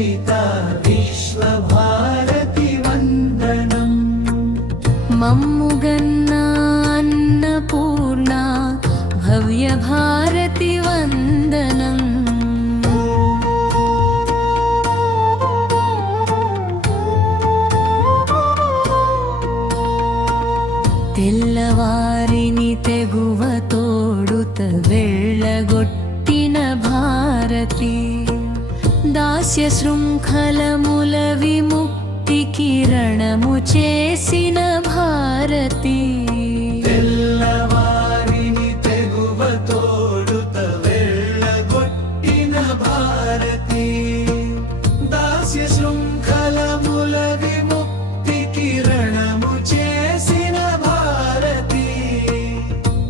చరిత విశ్వభారతి వందనం మమ్ముగన్న అన్నపూర్ణ భవ్య భారతి వందనం తెల్లవారిని తెగువ తోడుత వెళ్ళగొట్టిన భారతి దాస్య శృంఖలముల విముక్తి కిరణము చేసిన భారతి తెల్లవారిని తెగువ తోడుత వెళ్ళగొట్టిన భారతి దాస్య శృంఖలముల విముక్తి కిరణము చేసిన భారతి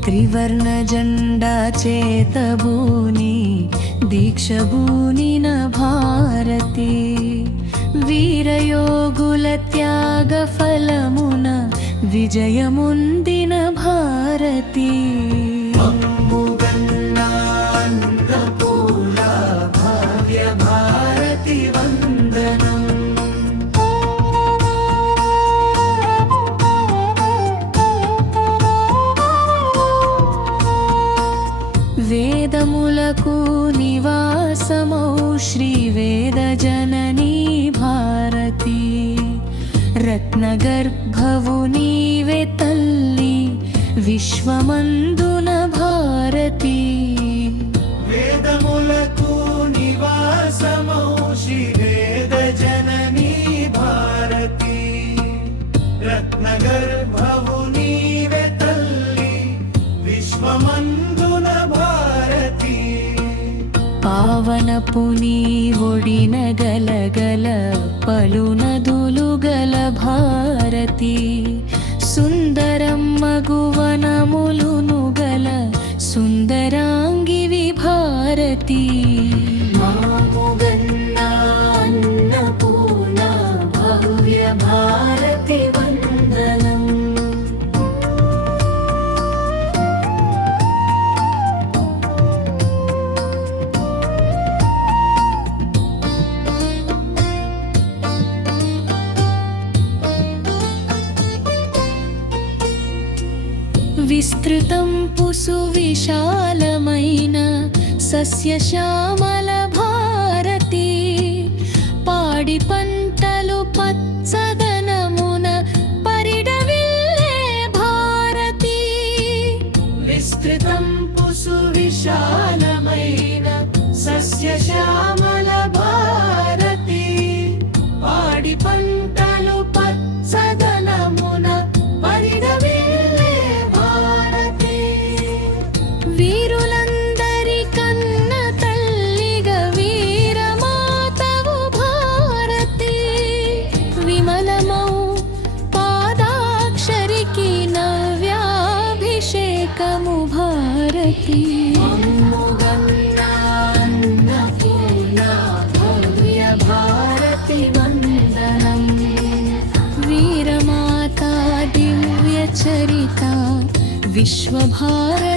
త్రివర్ణ జెండా చేతబూని దీక్షభూనిన భారతి వీరయోగుల త్యాగ ఫలమున విజయముందిన భారతి మమ్ముగన్న అన్నపూర్ణ భవ్య భారతి వందనం వేదములకు నివాసమౌ శ్రీ వేద జననీ భారతి రత్నగర్భవు నీవే తల్లి విశ్వమందున భారతి వేదములకు నివాసమౌ శ్రీ వేద జననీ భారతి రత్నగర్భవు నీవే తల్లి విశ్వమందున భారతి పావనపు నీ ఒడిన గలగల పలునదులు గల భారతి సుందరమ్మ గువనములును గల సుందరాంగివి భారతి మమ్ముగన్న అన్నపూర్ణ భవ్య భారతి వందనం విస్తృతం పుసు విశాలమైన సస్యశ్యామల భారతి పాడి పంటలు పచ్చదనమున పరిడవిల్లే భారతి విస్తృతం పుసు విశాలమైన సస్యశ్యామల భారతి పాడి పంటలు పచ్చదనమున పరిడవిల్లే భారతి వీరులందరి కన్న తల్లిగా వీరమాతవు భారతి విమలమౌ పాదాక్షరికి నవ్యాభిషేకము భారతి మమ్ముగన్న అన్నపూర్ణ భవ్య భారతి వందనం వీరమాతా దివ్య చరిత విశ్వభారతి